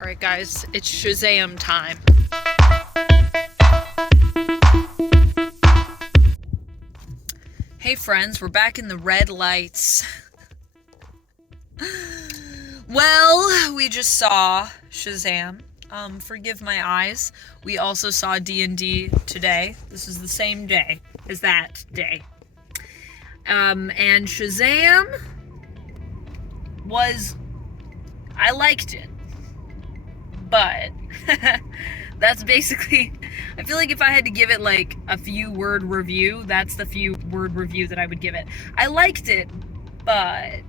Alright guys, it's Shazam time. Hey friends, we're back in the red lights. Well, we just saw Shazam. Forgive my eyes. We also saw D&D today. This is the same day as that day. And Shazam I liked it. But that's basically, I feel like if I had to give it like a few word review, that's the few word review that I would give it. I liked it, but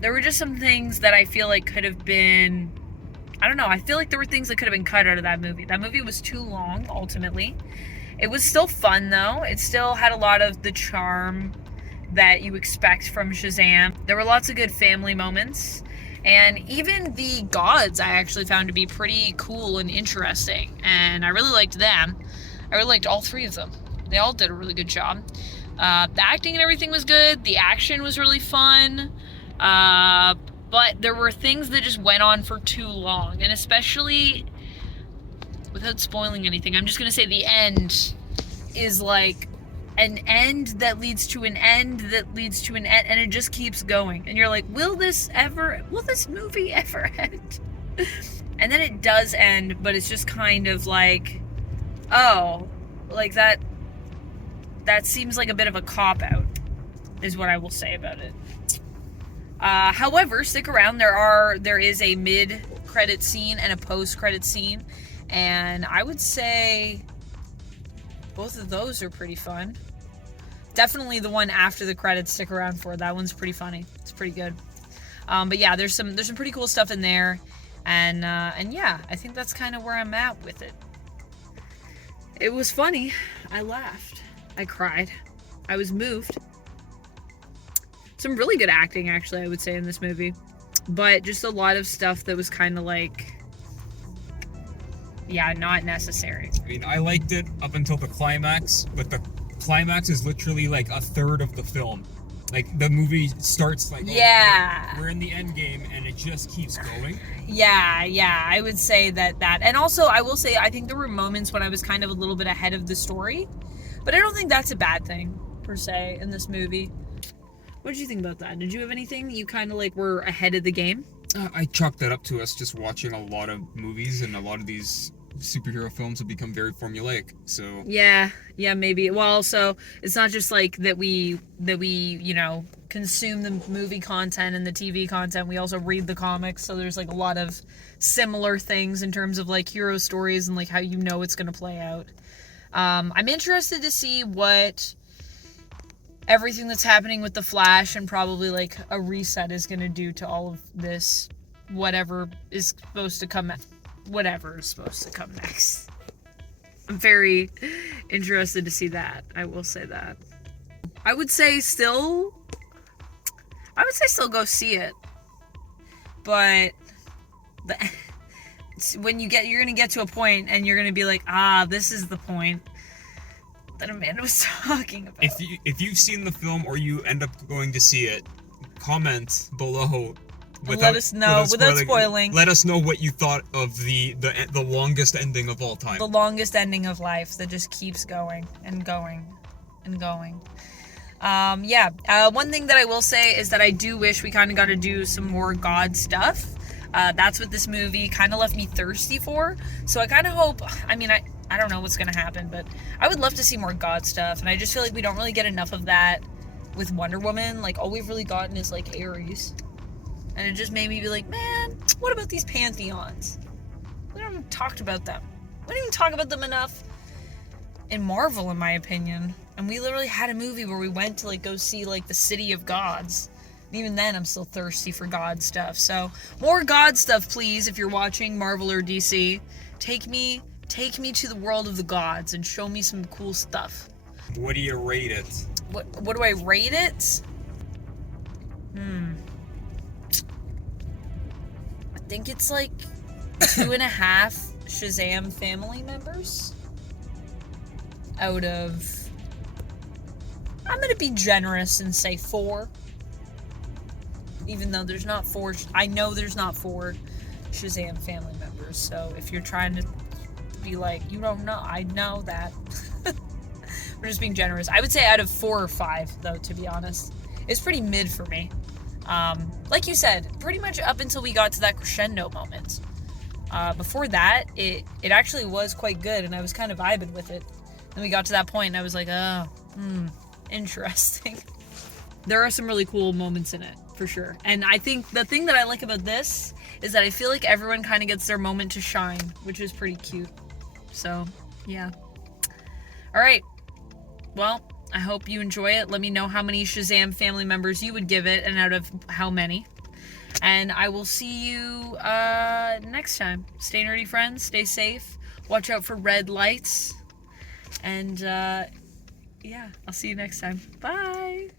there were just some things that I feel like could have been, I don't know, I feel like there were things that could have been cut out of that movie. That movie was too long, ultimately. It was still fun though. It still had a lot of the charm that you expect from Shazam. There were lots of good family moments. And even the gods I actually found to be pretty cool and interesting. And I really liked them. I really liked all three of them. They all did a really good job. The acting and everything was good. The action was really fun. But there were things that just went on for too long. And especially, without spoiling anything, I'm just going to say the end is like an end that leads to an end that leads to an end, and it just keeps going. And you're like, will this movie ever end? And then it does end, but it's just kind of like, oh, like that seems like a bit of a cop-out, is what I will say about it. However, stick around. There is a mid-credit scene and a post-credit scene, and I would say both of those are pretty fun. Definitely the one after the credits, stick around for. That one's pretty funny. It's pretty good. But yeah, there's some pretty cool stuff in there. And yeah, I think that's kind of where I'm at with it. It was funny. I laughed. I cried. I was moved. Some really good acting, actually, I would say, in this movie. But just a lot of stuff that was kind of like, yeah, not necessary. I mean, I liked it up until the climax, but the climax is literally like a third of the film. Like, the movie starts like, yeah, we're in the end game, and it just keeps going. Yeah, I would say that. And also, I will say, I think there were moments when I was kind of a little bit ahead of the story, but I don't think that's a bad thing, per se, in this movie. What did you think about that? Did you have anything you kind of like were ahead of the game? I chalked that up to us just watching a lot of movies, and a lot of these superhero films have become very formulaic, so yeah, maybe. Well, so it's not just like that we consume the movie content and the TV content, we also read the comics, so there's like a lot of similar things in terms of like hero stories and like how it's going to play out. I'm interested to see what everything that's happening with the Flash and probably like a reset is going to do to all of this, whatever is supposed to come next. I'm very interested to see that. I will say that. I would say still go see it. But you're going to get to a point and you're going to be like, this is the point that Amanda was talking about. If you've seen the film or you end up going to see it, comment below. Let us know without spoiling. Let us know what you thought of the longest ending of all time. The longest ending of life that just keeps going and going and going. One thing that I will say is that I do wish we kind of got to do some more God stuff. That's what this movie kind of left me thirsty for. So I kind of hope, I don't know what's going to happen, but I would love to see more God stuff. And I just feel like we don't really get enough of that with Wonder Woman. Like, all we've really gotten is like Ares. And it just made me be like, man, what about these pantheons? We haven't talked about them. We didn't even talk about them enough in Marvel, in my opinion. And we literally had a movie where we went to like go see like the City of Gods. And even then, I'm still thirsty for God stuff. So more God stuff, please. If you're watching Marvel or DC, take me to the world of the gods and show me some cool stuff. What do you rate it? What do I rate it? I think it's like 2.5 Shazam family members out of, I'm gonna be generous and say 4. even though there's not four, I know there's not four Shazam family members. So if you're trying to be like, you don't know, I know that. We're just being generous. I would say out of 4 or 5, though, to be honest. It's pretty mid for me. Like you said, pretty much up until we got to that crescendo moment. Before that, it actually was quite good, and I was kind of vibing with it. Then we got to that point, and I was like, oh, interesting. There are some really cool moments in it, for sure. And I think the thing that I like about this is that I feel like everyone kind of gets their moment to shine, which is pretty cute. So, yeah. All right. Well, I hope you enjoy it. Let me know how many Shazam family members you would give it, and out of how many. And I will see you next time. Stay nerdy, friends. Stay safe. Watch out for red lights. And, yeah, I'll see you next time. Bye!